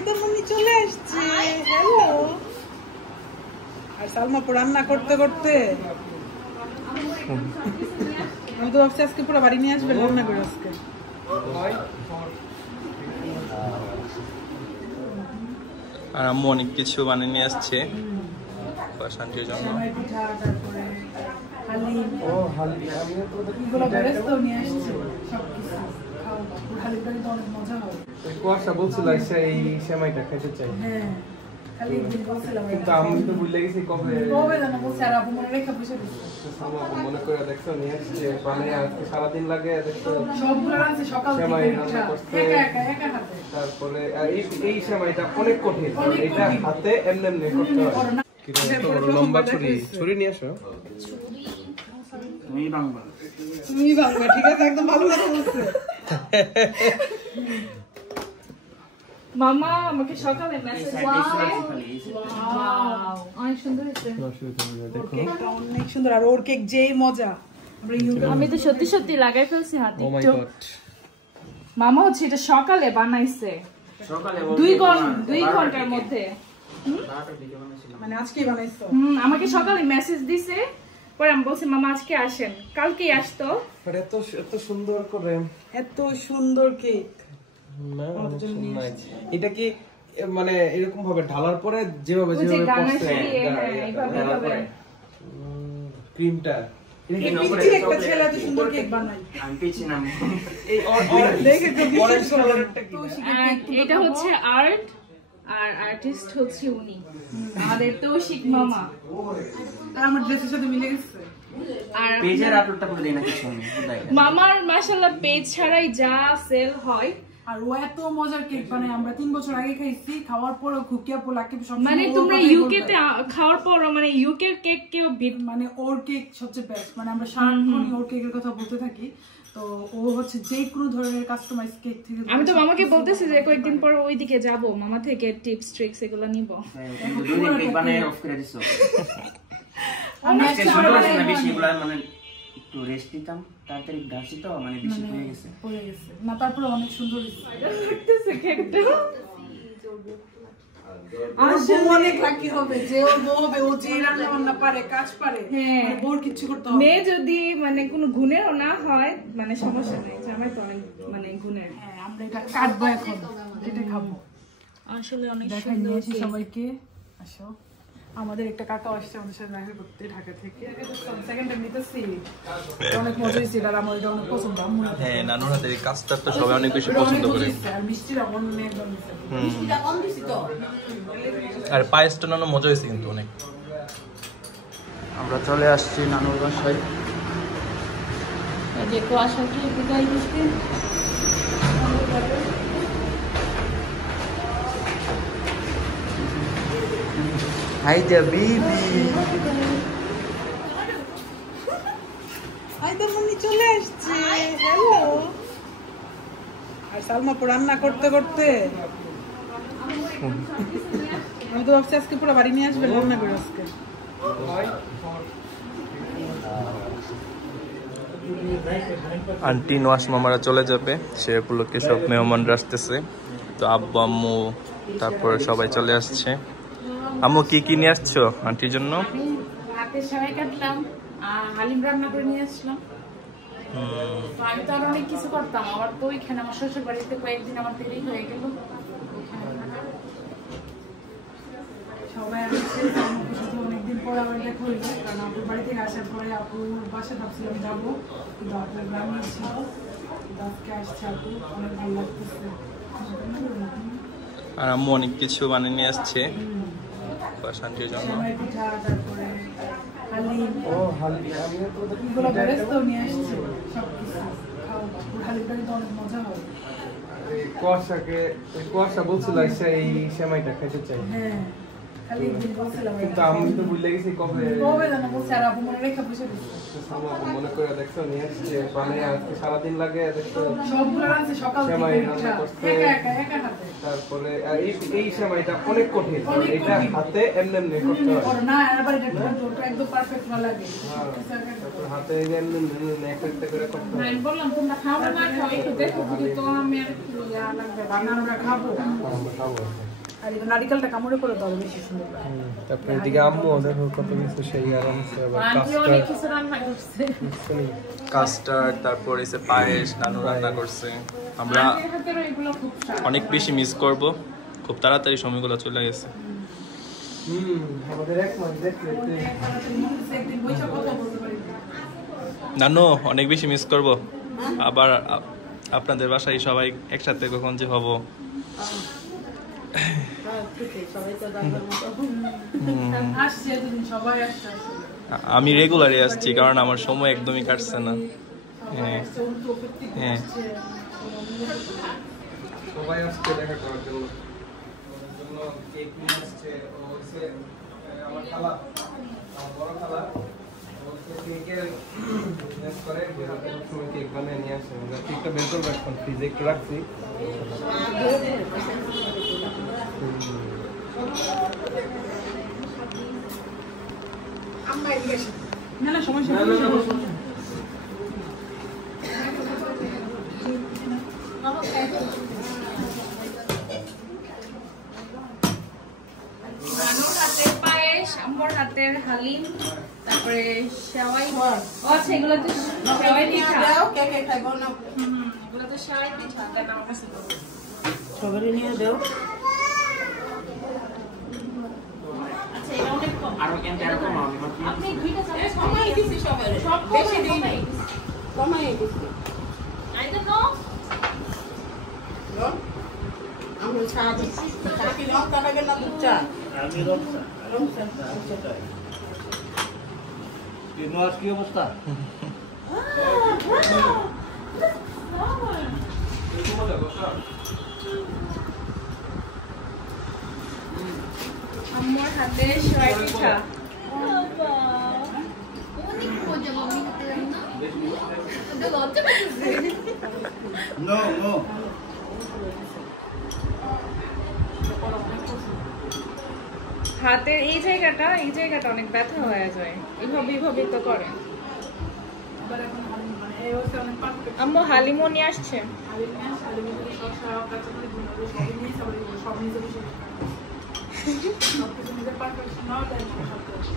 আইদামনি চলে আসছে। হ্যালো। আর সালমা পু রান্না করতে করতে আমি তো ভাবছি আজকে পুরো বাড়ি নিয়ে আসবে রান্না করে আজকে। আর আম্মু অনেক কিছু বানিয়ে নিয়ে আসছে শান্তির জন্য। কুয়াশা বলছিল এই সেমাইটা খেতে চাই, কিন্তু আমি তো ভুলে গেছি কবে মনে করে দেখছো নিয়ে আসছে বানিয়ে আজকে সারাদিন লাগে দেখছো সেমাই রান্না করছে। তারপরে এই সেমাইটা অনেক কঠিন, এটা হাতে এমনি এমনি করতে হয়। লম্বা ছুরি ছুরি নিয়ে আসো। তুমি বাংলা ঠিক আছে, একদম ভালো কথা বলছে। মামা আমাকে সকালে মেসেজ দিয়েছে, অনেক সুন্দর হয়েছে, কেকটা অনেক সুন্দর। আর ওর কেক যেই মজা, আমি তো সত্যি সত্যি লাগাই ফেলছি হাতে। মামা হচ্ছে এটা সকালে বানাইছে, 2 ঘন্টার মধ্যে। মানে আজকেই বানাইছো? আমাকে সকালে মেসেজ দিছে, পরে আমি বলছি মামা আজকে আসেন, কালকেই আসতো। এত সুন্দর করে, এত সুন্দর কেক। এটা কি মানে এরকম ভাবে ঢালার পরে যেভাবে ক্রিমটা একটা ছেলে এত সুন্দর কেক বানায়। এটা হচ্ছে আর্ট, আর আর্টিস্ট হচ্ছে উনি আমাদের তৌশিক মামা। আমার ড্রেসের সাথে মিলে গেছে। আর পেজের আপলোডটা করে দেই না কিছু আমি মামার মাশাআল্লাহ পেজ ছাড়াই যা সেল হয়। আর ও এত মজার কেক বানায়, আমরা 3 বছর আগে খাইছি, খাওয়ার পর খুকিয়া পোলাকে সব মানে তোমরা ইউকে তে খাওয়ার পর মানে ইউকের কেক কেও মানে ওর কেক সবচেয়ে বেস্ট। মানে আমরা সারাক্ষণ ওর কেকের কথা বলতে থাকি। তো ও হচ্ছে যে কোনো ধরনের কাস্টমাইজ কেক থেকে। আমি তো মামাকে বলতেছি যে কয়েকদিন পর ওইদিকে যাব, মামা থেকে টিপস ট্রিক্স এগুলো নিব। দুদিন কেক বানায় অফ করে দিছো। আমি আজকে সুন্দর আছে না বেশি এগুলা, মানে একটু রেস্ট নিতাম, তাড়াতাড়ি গাছি তো মানে বেশি হয়ে গেছে না। তারপরে অনেক সুন্দর লাগতেছে কেকটা। আসলে অনেক লাকি হবে যে ও বউ হবে, ও যে রান্না বান্না পারে, কাজ পারে, বোর কিছু করতে হবে। মেয়ে যদি মানে কোনো গুণেরও না হয় মানে সমস্যা নাই, জামাই তো অনেক মানে গুণের। আমরা এটা কাটবো এখন, এটা খাবো। আসলে অনেক দেখাই নিয়েছি সবাইকে। আসো, আমাদের একটা কাকা আসছে আমাদের সাথে দেখা করতে ঢাকা থেকে। সেকেন্ড টাইম নিতেছি, অনেক মজা হয়েছে। আর আমার এটা অনেক পছন্দ। হ্যাঁ, নানুর হাতের কাজটা তো সবাই অনেক বেশি পছন্দ করে। আর মিষ্টিটা অনেক মিষ্টিটা কম দিছি তো। আর পায়েসটা নানু মজা হয়েছে কিন্তু অনেক। আমরা চলে আসছি নানুর বাসায়। এই যে কুয়াশা কি বিদায় দিচ্ছে। হাই দা বেবি, আইদামনি চলে আসছে। হ্যালো। আর সালমা পু রান্না করতে করতে আমি তো ভাবছি আজকে পুরো বাড়ি নিয়ে আসবে রান্না করে আজকে। আন্টি নোয়াস মামারা চলে যাবে, সে উপলক্ষে সব মেহমানরা আসতেছে। তো আব্বু আম্মু তারপরে সবাই চলে আসছে। আম্মু কি কি নিয়ে আসছো আন্টির জন্য? হাতে সেমাই কাটলাম আর হালিম রান্না করে নিয়ে আসলাম। তো আমি তো আর অনেক কিছু করতাম, আমার তো ওইখানে আমার শ্বশুর বাড়িতে কয়েকদিন আমার দেরি হয়ে গেল। সবাই আসছে, আপুর সাথে অনেকদিন পর আবার দেখা হইলো। কারণ আপুর বাড়ি থেকে আসার পরে আপুর বাসায় ভাবছিলাম যাবো, কিন্তু আপনার গ্রামে ছিল। আজকে আসছে আপু, অনেক ভালো লাগতেছে। আর আম্মু অনেক কিছু বানিয়ে নিয়ে আসছে শান্তির জন্য। পিঠা, তারপরে হালিম, এগুলো বেরেস্তা নিয়ে আসছে সবকিছু। হালিমটা কিন্তু অনেক মজা হয়। কুয়াশা বলছিল এই সেমাইটা খেতে চাই। কিন্তু আমি তো ভুলে গেছি কবে মনে করে দেখছো নিয়ে আসছে বানিয়ে আজকে সারাদিন লাগে দেখছো সেমাই রান্না করছে। তারপরে এই সেমাইটা অনেক কঠিন, এটা হাতে এমনি এমনি করতে হয়। হাতে এমনি এমনি এক একটা করে করতে হয়। খাবো। আর এই নারিকেলটা কামড়ে পড়ে তো আরো বেশি সুন্দর লাগে। তারপরে এদিকে আম্মু দেখো কত কিছু সেই আরামসে আবার আন্টি অনেক কিছু রান্না করছে। কাস্টার্ড, তারপর এসে পায়েস নানু রান্না করছে। আমরা আন্টির হাতের এগুলো খুব স্বাদ। অনেক বেশি মিস করব, খুব তাড়াতাড়ি সময়গুলো চলে গেছে। আমাদের এক মাস দেখলে একদিন বৈশাখ কথা বলতে পারি না। নানু অনেক বেশি মিস করব, আবার আপনাদের বাসায় সবাই একসাথে কখন যে হব। আসছে দুদিন সবাই আসছে। আমি রেগুলারই আসছি, কারণ আমার সময় একদমই কাটছে না। হ্যাঁ হ্যাঁ, সবাই আসছে দেখা করার জন্য। কেক নিয়ে আসছে, ও হচ্ছে আমার খালা, আমার বড় খালা, ও হচ্ছে কেকের বিজনেস করে, সবসময় কেক বানিয়ে নিয়ে আসে। কেকটা বের করবো এখন, ফ্রিজে একটু রাখছি। না না সমস্যা নেই। নানুর হাতের পায়েস, আম্মুর হাতের হালিম, তারপরে সেওয়াই। ও আচ্ছা, এগুলো তো সেওয়াই পিঠা। এগুলো তো সেওয়াই পিঠা। দেন আমার কাছে দাও। সবারই নিয়ে দাও। আচ্ছা, এটা অনেক কম। আরো কেন এরকম আমি মাত্র আপনি দুইটা চামচ কমাই দিছি সবাই, সব বেশি বেশি দিই দিই। নাই, কমাই দিছি। I don't know. আমি চা দিচ্ছি, চা কি লঙ্কা লাগে না দুধ চা? লঙ্কা। কি অবস্থা? আম্মুর হাতে সেওয়াই পিঠা। No. হাতের এই জায়গাটা অনেক ব্যথা হয়ে যায়, এইভাবে তো করে। আবার এখন হালিম মানে এই হচ্ছে অনেক পারফেক্ট। আম্মু হালিমও নিয়ে আসছে। হালিম নিয়ে আসে, হালিমের মধ্যে শসা, কাঁচামরিচ, ধনেপাতা সবই নিয়ে এসে আবার এগুলো সব নিজে বসে সবকিছু নিজের পারফেকশন না হলে সমস্যা হচ্ছে।